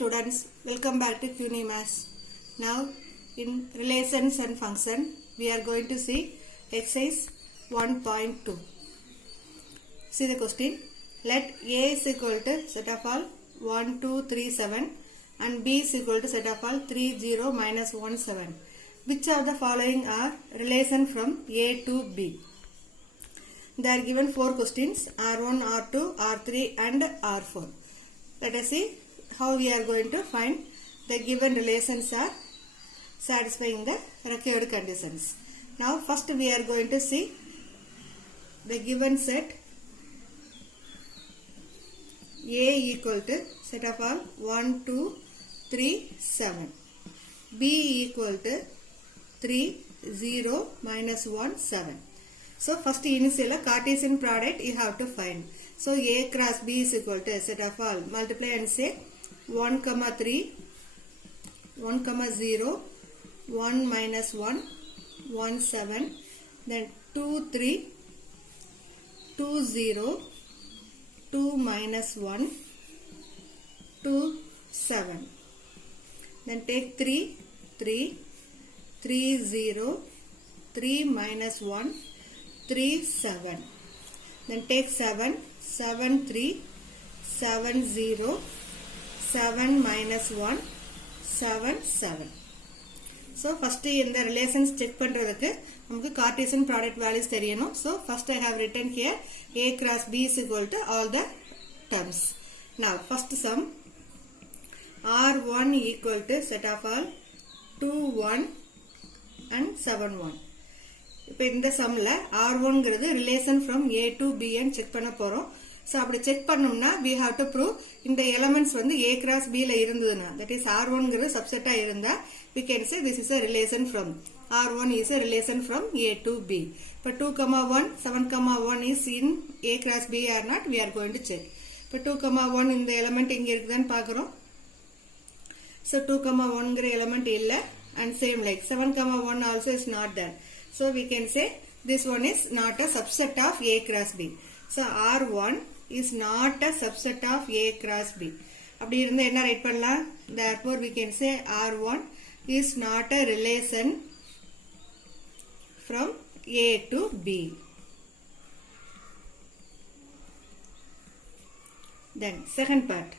students, welcome back to CUNY Maths. Now in relations and function we are going to see exercise 1.2. See the question. Let A is equal to set of all 1, 2, 3, 7 and B is equal to set of all 3, 0, minus 1, 7. Which of the following are relation from A to B? They are given 4 questions, R1, R2, R3 and R4. Let us see how we are going to find the given relations are satisfying the required conditions. Now first we are going to see the given set A equal to set of all 1, 2, 3, 7. B equal to 3, 0, minus 1, 7. So first initial Cartesian product you have to find. So A cross B is equal to set of all, multiply and say 1, 3, 1, 0, 1 minus 1, 1, 7, then 2, 3, 2, 0, 2 minus 1, 2, 7. Then take 3, 3, 3, 0, 3 minus 1, 3, 7. Then take 7, 7, 3, 7, 0, 7 minus 1, 7, 7. So first in the relations check பண்றதுக்கு நமக்கு Cartesian product values தெரியணும். So first I have written here A cross B is equal to all the terms. Now first sum R1 equal to set of all 2, 1 and 7, 1. இப்போ இந்த சம்ல R1 ங்கிறது relation from A to B ன்னு check பண்ண போறோம். So அப்படி check பண்ணோம்னா we have to prove இந்த elements வந்து A cross B ல இருந்ததுனா, that is R1 ங்கிறது subset இருந்தா we can say this is a relation from R1 is a relation from A to B. இப்போ 2, 1, 7, 1 is in A cross B or not we are going to check. இப்போ 2, 1 இந்த element இங்க இருக்குதான்னு பார்க்கிறோம். So 2, 1 ங்கிற element இல்ல and same like 7, 1 also is not there. So we can say this one is not a subset of A cross B. So R1 is not a subset of A cross B. அப்படி இருந்தா என்ன right பண்ணலாம்? Therefore we can say R1 is not a relation from A to B. Then second part.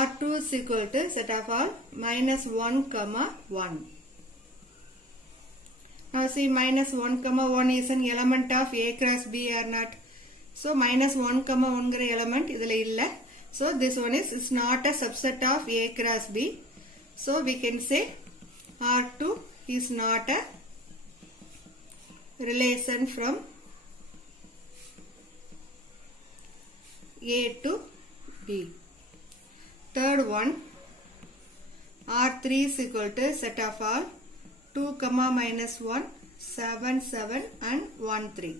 R2 is equal to set of all minus 1, 1. Now see minus 1, 1 is an element of A cross B or not. So minus 1, 1 ங்கிற element இதுல இல்ல. So this one is not a subset of A cross B. So we can say R2 is not a relation from A to B. Third one, R3 is equal to set of all 2, minus 1, 7, 7 and 1, 3.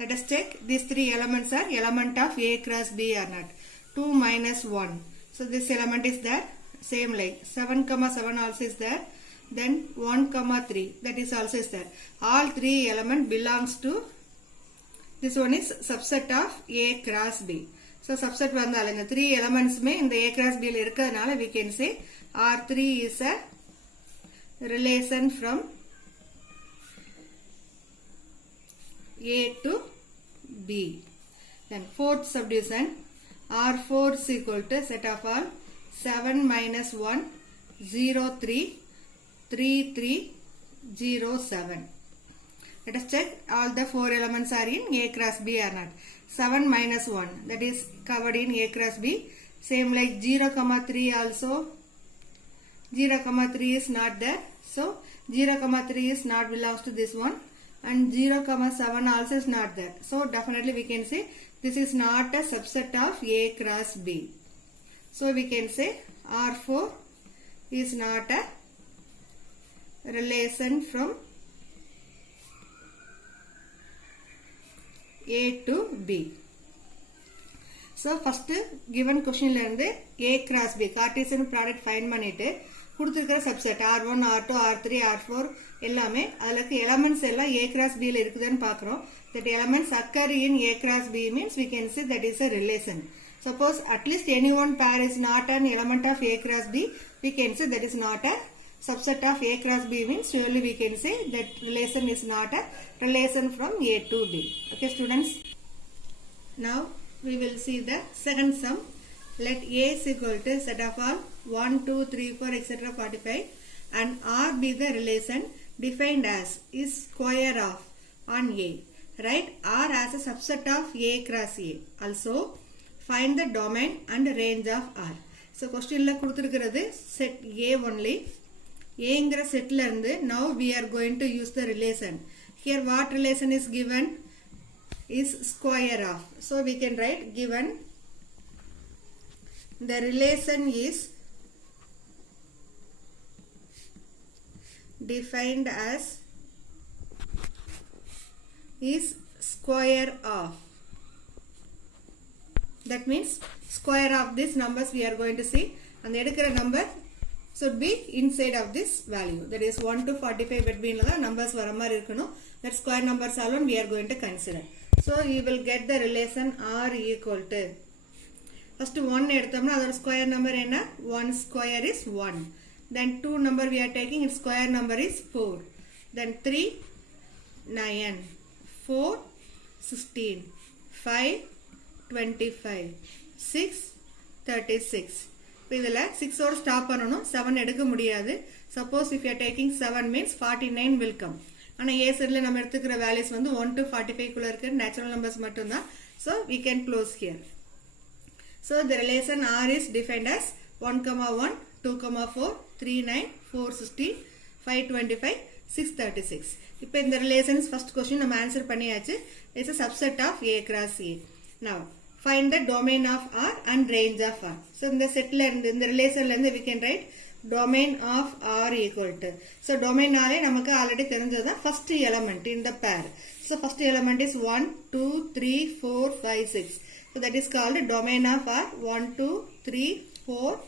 Let us check these 3 elements are element of A cross B or not. 2 minus 1. So this element is there. Same like 7, 7 also is there. Then 1, 3. That is also is there. All 3 element belongs to, this one is subset of A cross B. So subset வந்தால் இந்த 3 elements மே இந்த A cross B ல இருக்கிறதுனால we can say R3 is a relation from A to B. Then fourth subdivision R4 is equal to set of all 7 minus 1, 0, 3, 3, 3, 0, 7. Let us check all the 4 elements are in A cross B or not. 7 minus 1 that is covered in A cross B. Same like 0, 3 also. 0, 3 is not there. So 0, 3 is not belongs to this one. And 0, 7 also is not there. So definitely we can say this is not a subset of A cross B. So we can say R4 is not a relation from A to B. So first given question ல இருந்து A cross B Cartesian product find பண்ணிட்டு கொடுத்திருக்கிற subset R1, R2, R3, R4 எல்லாமே அதுலக்கு elements எல்லாம் A cross B ல இருக்குதான்னு பார்க்கிறோம். That elements occur in A cross B means we can say that is a relation. Suppose at least any one pair is not an element of A cross B, we can say that is not a subset of A cross B, means surely we can say that relation is not a relation from A to B. Okay students. Now we will see the second sum. Let A is equal to set of all 1, 2, 3, 4 etc. 45 and R be the relation defined as is square of on A. Write R as a subset of A cross A. Also find the domain and range of R. So question la kuduthirukkirathu set A only. A ingra set la irundhu now we are going to use the relation. Here what relation is given is square of. So we can write given the relation is defined as is square of. That means square of these numbers we are going to see, and the edukira number should be inside of this value. That is 1 to 45 between the numbers vara mari irukano. That square numbers alone we are going to consider. So you will get the relation R equal to, first 1 eduthamna adha square number enna, 1 square is 1. Then 2 number we are taking, its square number is 4. Then 3 9, 4 16, 5 25, 6 36. இப்போ இதில் 6 ஓட stop பண்ணணும், 7 எடுக்க முடியாது. Suppose if you are taking 7 means 49 will come. ஆனால் ஏ சைடில் நம்ம எடுத்துக்கிற வேல்யூஸ் வந்து 1 to 45 குள்ள இருக்கிற நேச்சுரல் நம்பர்ஸ் மட்டும்தான். So we can close here. So the relation R is defined as 1, 1, 2, 4, 3, 9, 4, 16, 5, 25, 6, 36. இப்போ இந்த ரிலேஷன்ஸ் ஃபர்ஸ்ட் கொஸ்டின் நம்ம ஆன்சர் பண்ணியாச்சு. It's a subset of A cross A. Now find the domain of R and range of R. So in the set la irundhu, in the relation la irundhu we can write domain of R equal to. So domain R namakku already therinjadha, first element in the pair. So first element is 1, 2, 3, 4, 5, 6. So that is called domain of R. 1, 2, 3, 4,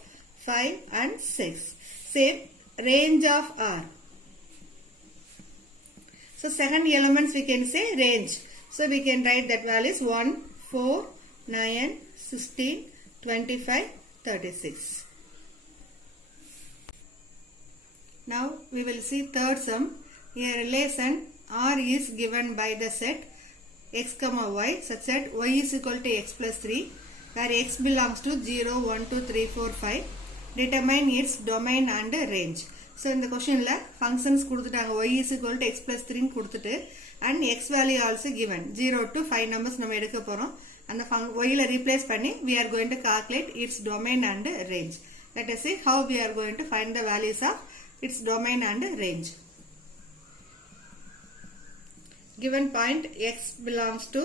5 and 6. Same range of R. So second elements we can say range. So we can write that value is 1, 4, 9, 16, 25, 36. Now we will see third sum. A relation R is given by the set x comma y such that y is equal to x plus 3 where x belongs to 0, 1, 2, 3, 4, 5. Determine its domain and range. So in the question la functions கொடுத்துட்டாங்க, y is equal to x plus 3 கொடுத்துட்டு and x value also given 0 to 5 numbers நம்ம எடுக்க போறோம். அந்த y ல replace பண்ணி we are going to calculate its domain and range. Let us see how we are going to find the values of its domain and range. Given point x belongs to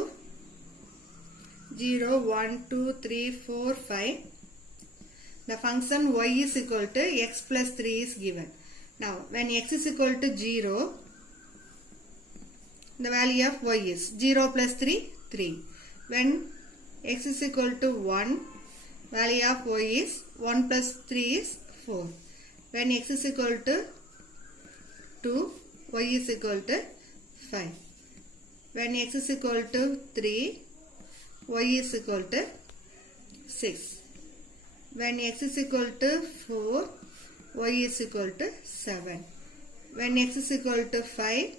0, 1, 2, 3, 4, 5. The function y is equal to x plus 3 is given. Now when x is equal to 0, the value of y is 0 plus 3, 3. When x is equal to 1, value of y is 1 plus 3 is 4. When x is equal to 2, y is equal to 5. When x is equal to 3, y is equal to 6. When x is equal to 4, y is equal to 7. When x is equal to 5,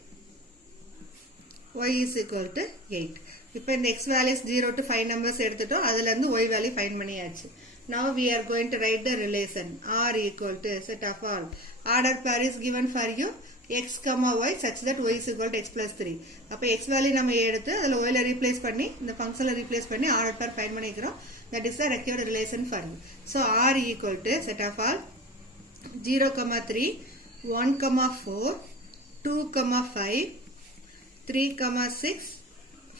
y is equal to 8. இப்போ இந்த x values 0 to 5 numbers எடுத்துட்டோம், அதுல இருந்து y value find பண்ணியாச்சு. Now we are going to write the relation R equal to set of all order pair is given for you x comma y such that y is equal to x plus 3. அப்ப x value நம்ம எடுத்து அதுல y ல replace பண்ணி இந்த functionல replace பண்ணி order pair find பண்ணிக்கிறோம். That is the required relation for you. So R equal to set of all 0, 3, 1, 4, 2, 5, 3, 6,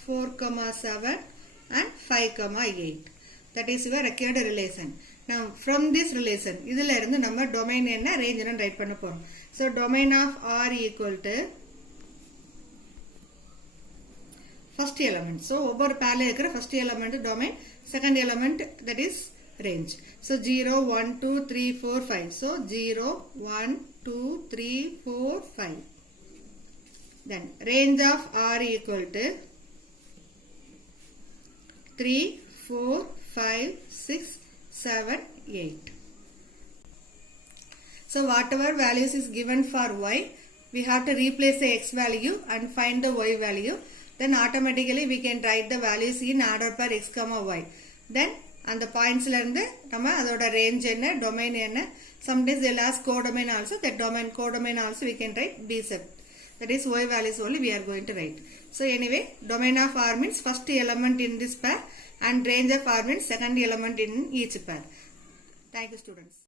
4, 7 and 5, 8. That is your required relation. Now from this relation, இதில இருந்து நம்ம domain என்ன range என்ன write பண்ண போறோம். So domain of R equal to first element. So ஒவ்வொரு pairல இருக்கிற first element domain, second element that is range. So 0, 1, 2, 3, 4, 5. So 0, 1, 2, 3, 4, 5. Then range of R equal to 3, 4, 5, 6, 7, 8. So whatever values is given for y, we have to replace the x value and find the y value. Then automatically we can write the values in order per x comma y. Then and the points lende nama adoda range enna, domain enna. Sometimes they'll ask codomain also. That domain codomain also we can write b sub. That is y values only we are going to write. So anyway, domain of R means first element in this pair and range of R means second element in each pair. Thank you, students.